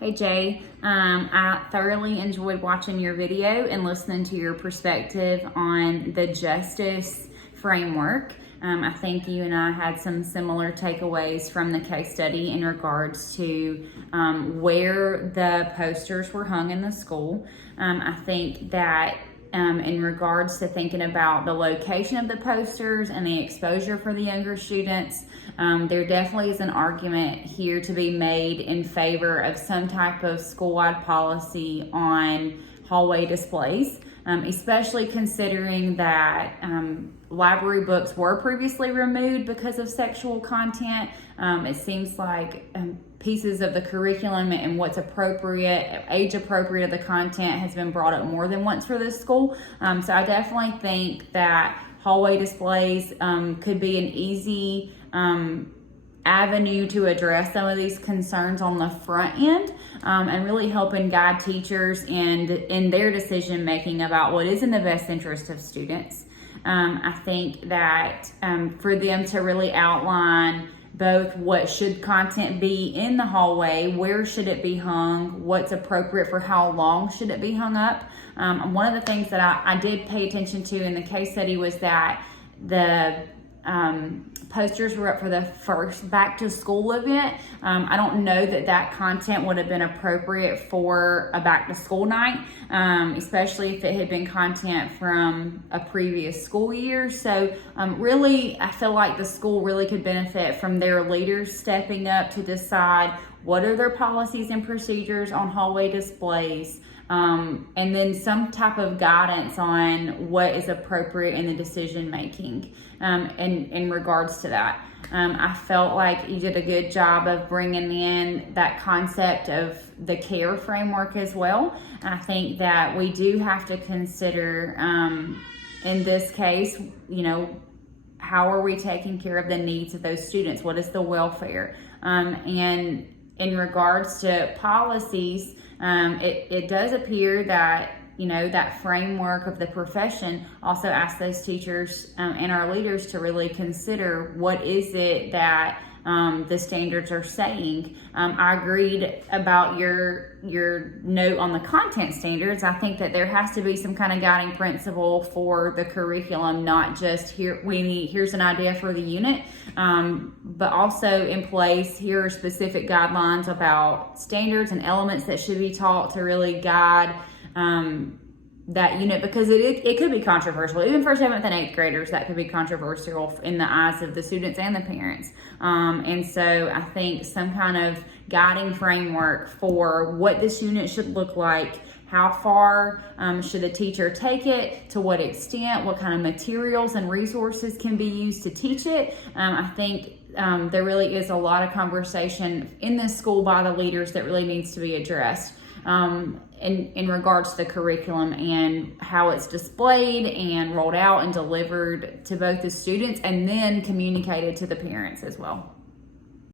Hey Jay, I thoroughly enjoyed watching your video and listening to your perspective on the justice framework. I think you and I had some similar takeaways from the case study in regards to where the posters were hung in the school. I think that in regards to thinking about the location of the posters and the exposure for the younger students, there definitely is an argument here to be made in favor of some type of school-wide policy on hallway displays, especially considering that library books were previously removed because of sexual content. It seems like pieces of the curriculum and what's appropriate, age appropriate of the content has been brought up more than once for this school. So I definitely think that hallway displays could be an easy avenue to address some of these concerns on the front end, and really helping guide teachers and in their decision making about what is in the best interest of students. I think that for them to really outline both what should content be in the hallway, where should it be hung, what's appropriate for how long should it be hung up. One of the things that I did pay attention to in the case study was that the posters were up for the first back to school event. I don't know that content would have been appropriate for a back to school night, especially if it had been content from a previous school year. So really, I feel like the school really could benefit from their leaders stepping up to decide what are their policies and procedures on hallway displays, and then some type of guidance on what is appropriate in the decision making in regards to that. I felt like you did a good job of bringing in that concept of the care framework as well. I think that we do have to consider, in this case, how are we taking care of the needs of those students? What is the welfare? And in regards to policies, it does appear that that framework of the profession also asks those teachers and our leaders to really consider what is it that the standards are saying. I agreed about your note on the content standards. I think that there has to be some kind of guiding principle for the curriculum, not just here's an idea for the unit, but also in place, here are specific guidelines about standards and elements that should be taught to really guide that unit, because it could be controversial. Even for 7th and 8th graders, that could be controversial in the eyes of the students and the parents. And so I think some kind of guiding framework for what this unit should look like, how far should the teacher take it, to what extent, what kind of materials and resources can be used to teach it. I think there really is a lot of conversation in this school by the leaders that really needs to be addressed. In regards to the curriculum and how it's displayed and rolled out and delivered to both the students and then communicated to the parents as well.